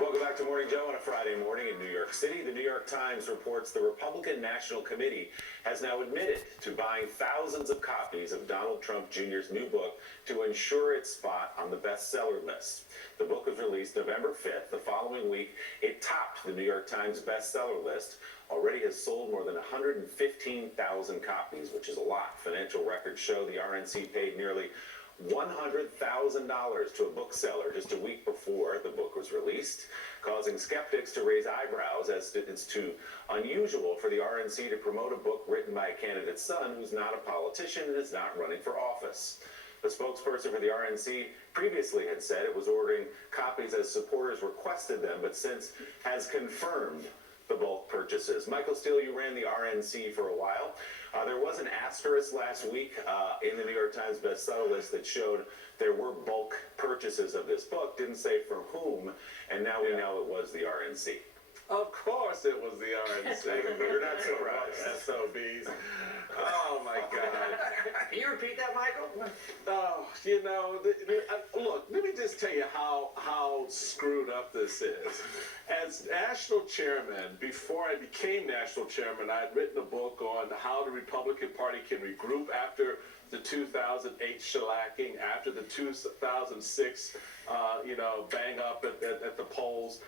Welcome back to Morning Joe on a Friday morning in New York City. The New York Times reports the Republican National Committee has now admitted to buying thousands of copies of Donald Trump Jr.'s new book to ensure its spot on the bestseller list. The book was released November 5th. The following week, it topped the New York Times bestseller list. Already has sold more than 115,000 copies, which is a lot. Financial records show the RNC paid nearly $100,000 to a bookseller just a week before the book was released, causing skeptics to raise eyebrows as it's too unusual for the RNC to promote a book written by a candidate's son who's not a politician and is not running for office. The spokesperson for the RNC previously had said it was ordering copies as supporters requested them, but since has confirmed the bulk purchases. Michael Steele, you ran the RNC for a while. There was an asterisk last week in the New York Times bestseller list that showed there were bulk purchases of this book. Didn't say from whom, and now we know it was the RNC. Of course it was the RNC. You're not surprised. SOBs. Oh, my God. Can you repeat that, Michael? Oh, you know, look, let me just tell you how screwed up this is. As national chairman, before I became national chairman, I had written a book on how the Republican Party can regroup after the 2008 shellacking, after the 2006, bang up at the polls,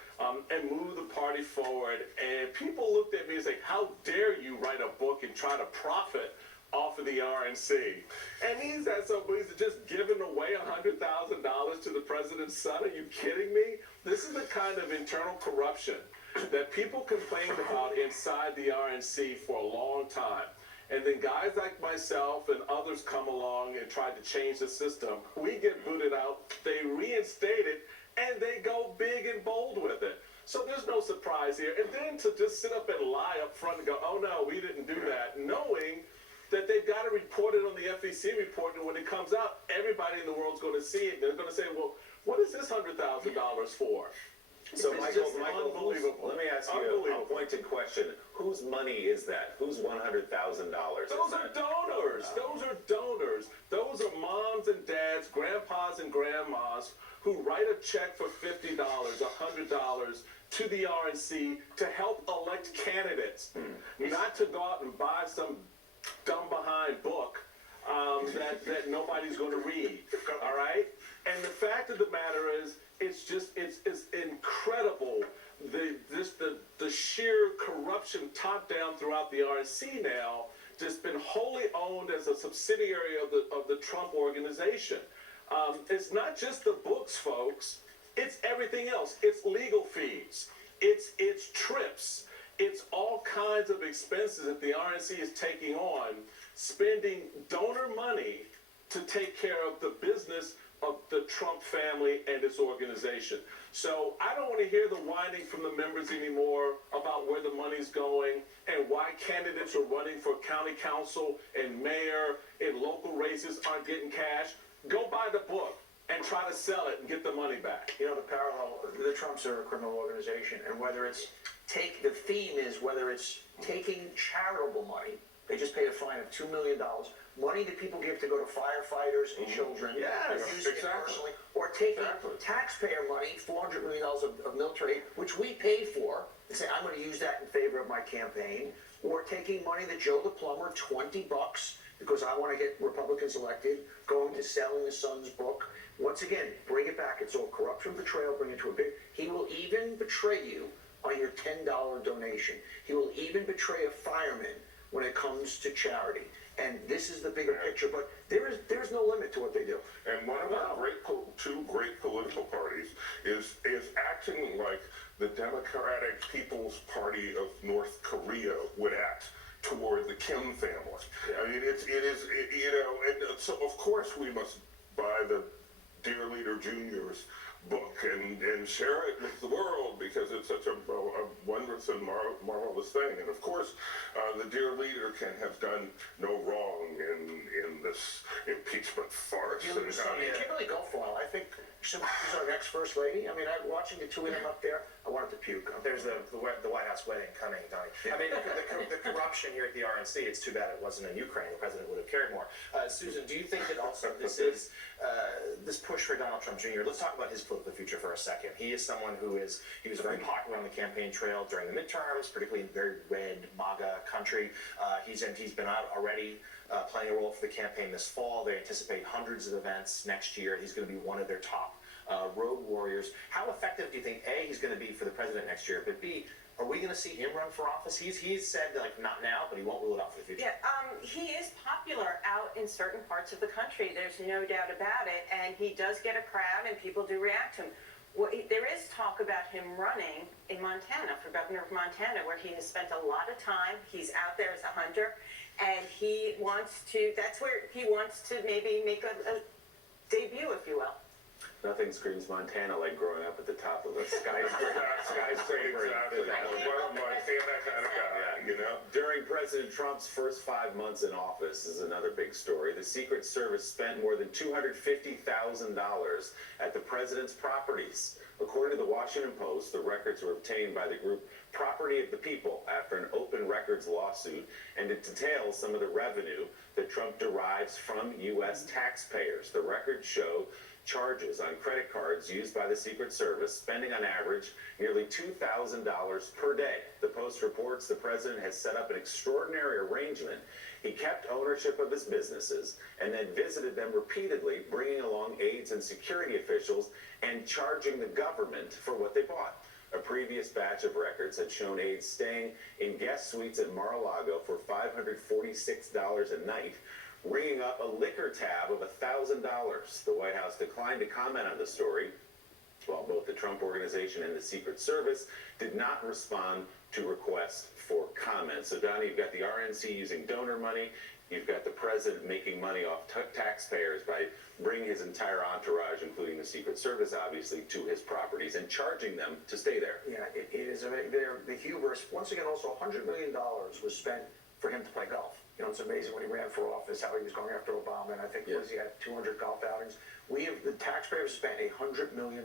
and move the party forward. And people looked at me and said, how dare you write a book and try to profit off of the RNC? And these SOBs are just giving away $100,000 to the president's son. Are you kidding me? This is the kind of internal corruption that people complained about inside the RNC for a long time. And then guys like myself and others come along and try to change the system. We get booted out, they reinstate it, and they go big and bold with it. So there's no surprise here. And then to just sit up and lie up front and go, oh no, we didn't do that, knowing that they've got to report it on the FEC report, and when it comes out, everybody in the world's going to see it. They're going to say, well, what is this $100,000 for? So, It's Michael, unbelievable. let me ask you a pointed question. Whose money is that? Whose $100,000? Those are donors. Those are donors. Those are moms and dads, grandpas and grandmas who write a check for $50, $100 to the RNC to help elect candidates, not to go out and buy some dumb behind book that nobody's going to read. All right? And the fact of the matter is, it's incredible the sheer corruption top down throughout the RNC now, just been wholly owned as a subsidiary of the Trump organization. It's not just the books, folks. It's everything else. It's legal fees. It's trips. It's all kinds of expenses that the RNC is taking on, spending donor money to take care of the business of the Trump family and its organization. So I don't want to hear the whining from the members anymore about where the money's going and why candidates are running for county council and mayor and local races aren't getting cash. Go buy the book and try to sell it and get the money back. You know, the Trumps are a criminal organization, and the theme is whether it's taking charitable money, they just paid a fine of $2 million, money that people give to go to firefighters and children, Yes, and using it personally, or taking taxpayer money, $400 million of military aid, which we paid for, and say, I'm going to use that in favor of my campaign, or taking money that Joe the plumber, $20, because I want to get Republicans elected, going to selling the son's book. Once again, bring it back. It's all corruption, betrayal, bring it to a big... He will even betray you on your $10 donation. He will even betray a fireman when it comes to charity. And this is the bigger picture, but there's no limit to what they do. And one of our two great political parties is acting like the Democratic People's Party of North Korea would act toward the Kim family. I mean, it is, and so of course we must buy the Dear Leader Jr.'s book and share it with the world because it's such a wondrous and marvelous thing. And of course, the dear leader can have done no wrong in this impeachment farce. Kimberly Guilfoyle, I think she's our next first lady. I mean, I'm watching the two of them up there. I wanted to puke. There's the White House wedding coming, Donnie. I mean, the corruption here at the RNC, it's too bad it wasn't in Ukraine. The president would have cared more. Susan, do you think that also this is this push for Donald Trump Jr.? Let's talk about his political future for a second. He is someone he was very popular on the campaign trail during the midterms, particularly in very red MAGA country. He's been out already playing a role for the campaign this fall. They anticipate hundreds of events next year. He's going to be one of their top road warriors. How effective do you think, A, he's going to be for the president next year, but B, are we going to see him run for office? He's said, like, not now, but he won't rule it out for the future. Yeah, he is popular out in certain parts of the country. There's no doubt about it. And he does get a crowd and people do react to him. There is talk about him running in Montana, for governor of Montana, where he has spent a lot of time. He's out there as a hunter, and he wants to, that's where he wants to maybe make a debut, if you will. Nothing screams Montana like growing up at the top of a skyscraper. Exactly. Well, Montana kind of guy, you know? During President Trump's first 5 months in office is another big story. The Secret Service spent more than $250,000 at the president's properties. According to the Washington Post, the records were obtained by the group Property of the People after an open records lawsuit, and it details some of the revenue that Trump derives from U.S. taxpayers. The records show charges on credit cards used by the Secret Service, spending on average nearly $2,000 per day. The Post reports the president has set up an extraordinary arrangement. He kept ownership of his businesses and then visited them repeatedly, bringing along aides and security officials and charging the government for what they bought. A previous batch of records had shown aides staying in guest suites at Mar-a-Lago for $546 a night, ringing up a liquor tab of $1,000. The White House declined to comment on the story, while both the Trump Organization and the Secret Service did not respond to requests for comment. So, Donnie, you've got the RNC using donor money. You've got the president making money off taxpayers by bringing his entire entourage, including the Secret Service, obviously, to his properties and charging them to stay there. Yeah, it is. The hubris. Once again, also $100 million was spent for him to play golf. You know, it's amazing when he ran for office how he was going after Obama, and I think he had 200 golf outings. The taxpayers spent $100 million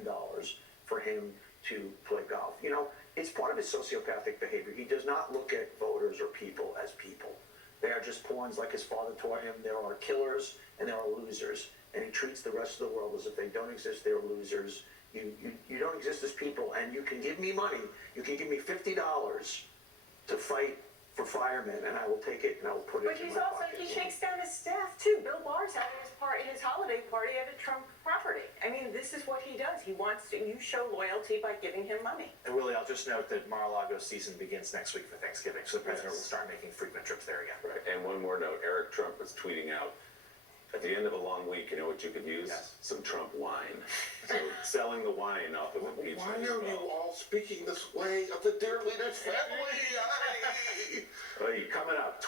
for him to play golf. You know, it's part of his sociopathic behavior. He does not look at voters or people as people. They are just pawns, like his father taught him. There are killers and there are losers, and he treats the rest of the world as if they don't exist. They're losers. You don't exist as people, and you can give me money. You can give me $50 to fight for firemen, and I will take it and I will put it But in he's my also, pocket. he shakes down his staff too. Bill Barr's having his holiday party at a Trump property. I mean, this is what he does. He wants to, you show loyalty by giving him money. And Willie, I'll just note that Mar-a-Lago season begins next week for Thanksgiving, so the president will start making frequent trips there again. Right. And one more note, Eric Trump was tweeting out, at the end of a long week, you know what you could use? Yes. Some Trump wine. So selling the wine off of impeachment. Why are you all speaking this way of the dear leader's family? Well, you're coming up.